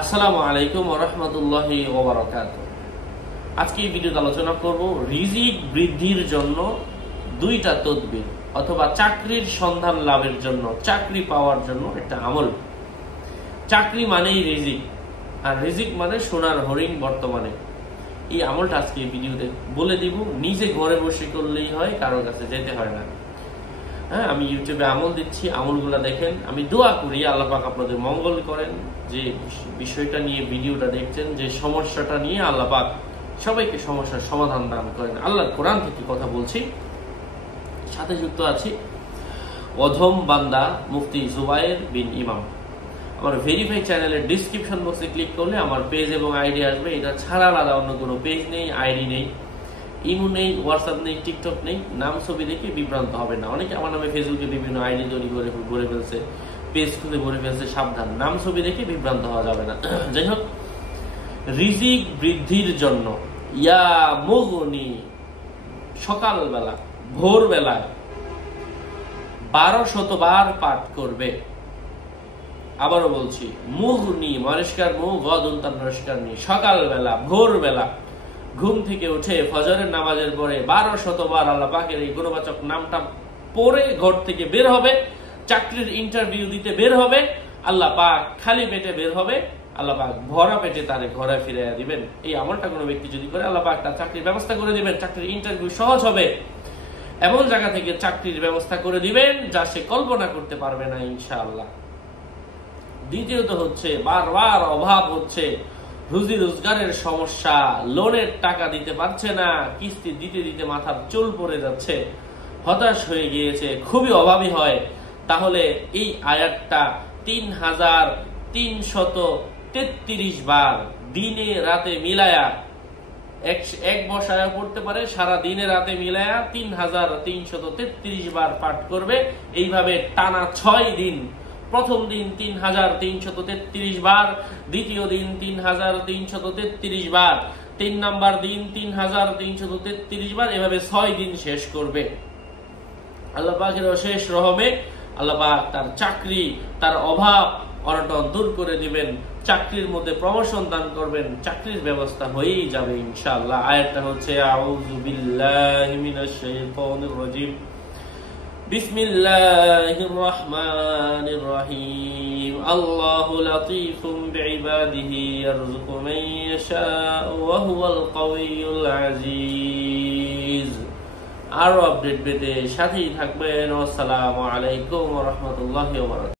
আসসালামু আলাইকুম ওয়া রাহমাতুল্লাহি ওয়া বারাকাতুহু। আজকে এই ভিডিওতে আলোচনা করব রিজিক বৃদ্ধির জন্য দুইটা তদবির অথবা চাকরির সন্ধান লাভের জন্য, চাকরি পাওয়ার জন্য একটা আমল। চাকরি মানেই রিজিক, আর রিজিক মানে সোনার হরিণ। বর্তমানে এই আমলটা আজকে এই ভিডিওতে বলে দিব। নিজে ঘরে বসে করলেই হয়, কারোর কাছে যেতে হয় না। হ্যাঁ, আমি ইউটিউবে আমল দিচ্ছি, আমলগুলা দেখেন। আমি দোয়া করি আল্লাহ পাক আপনাদের মঙ্গল করেন। যে বিষয়টা নিয়ে ভিডিওটা দেখছেন, যে সমস্যাটা নিয়ে, আল্লাহ পাক সবাইকে সমস্যার সমাধান দান করেন। আল্লাহর কোরআন থেকে কথা বলছি, সাথে যুক্ত আছি অধম বান্দা মুফতি জুবায়ের বিন ইমাম। আমার ভেরিফাই চ্যানেলের ডিসক্রিপশন বক্সে ক্লিক করলে আমার পেজ এবং আইডি আসবে। এটা ছাড়া আলাদা অন্য কোনো পেজ নেই, আইডি নেই, ইমো নেই, হোয়াটসঅ্যাপ নেই, টিকটক নেই। নাম ছবি দেখে বিভ্রান্ত হবে না। অনেকে আমার নামে ফেসবুকে বিভিন্ন আইডি তৈরি করে গড়ে ফেলছে, পেজ খুলে গড়ে ফেলছে। সাবধান, নাম ছবি দেখে বিভ্রান্ত হওয়া যাবে না। যাই হোক, রিজিক বৃদ্ধির জন্য ইয়া মুগনি, সকালবেলা ভোরবেলায় 1200 বার পাঠ করবে। আবারও বলছি, মুগনি মরিষ্কার মুখ, গদুন্তান নরিষ্কার নি, সকালবেলা ভোরবেলা ঘুম থেকে উঠে ফজরের নামাজের পরে 1200 বার আল্লাহ পাকের এই গুণবাচক নামটা পড়ে ঘর থেকে বের হবে। চাকরির ইন্টারভিউ দিতে বের হবে, আল্লাহ পাক খালি পেটে বের হবে, আল্লাহ পাক ভরা পেটে তারে ঘরে ফিরাইয়া দিবেন। এই আমলটা কোনো ব্যক্তি যদি করে, আল্লাহ পাক তার চাকরির ব্যবস্থা করে দিবেন। চাকরির ইন্টারভিউ সহজ হবে, এমন জায়গা থেকে চাকরির ব্যবস্থা করে দিবেন যা সে কল্পনা করতে পারবে না ইনশাআল্লাহ। দ্বিতীয়ত হচ্ছে, বারবার অভাব হচ্ছে, রুজি রোজগারের সমস্যা, লোনের টাকা দিতে পারছে না, কিস্তি দিতে দিতে মাথার চুল পড়ে যাচ্ছে, হতাশ হয়ে গিয়েছে, খুবই অভাবী হয়, তাহলে এই আয়াতটা 3333 বার দিনে রাতে মিলায়া, এক বসায়া পড়তে পারে, সারা দিনে রাতে মিলায়া 3333 বার পাঠ করবে। এইভাবে টানা 6 দিন। প্রথম দিন 3333 বার, দ্বিতীয় দিন 3333 বার, 3 নাম্বার দিন 3333 বার, এভাবে 6 দিন শেষ করবে। আল্লাহ পাকের অশেষ রহমে আল্লাহ পাক তার চাকরি, তার অভাব অনটন দূর করে দিবেন, চাকরির মধ্যে প্রমোশন দান করবেন, চাকরির ব্যবস্থা হয়েই যাবে ইনশাআল্লাহ। আয়াতটা হচ্ছে আউযু বিল্লাহি মিনাশ শাইতানির রাজিম, বিসমিল্লাহির রহমানির রহিম, আল্লাহু লাতীফুম বিইবাদিহি ইয়ারযুকু মান ইয়াশাউ ওয়া হুয়াল কাউইয়ুল আজিজ। আরো আপডেট পেতে সাথেই থাকবেন। আসসালামু আলাইকুম ওয়া রাহমাতুল্লাহি ওয়া বারাকাতুহু।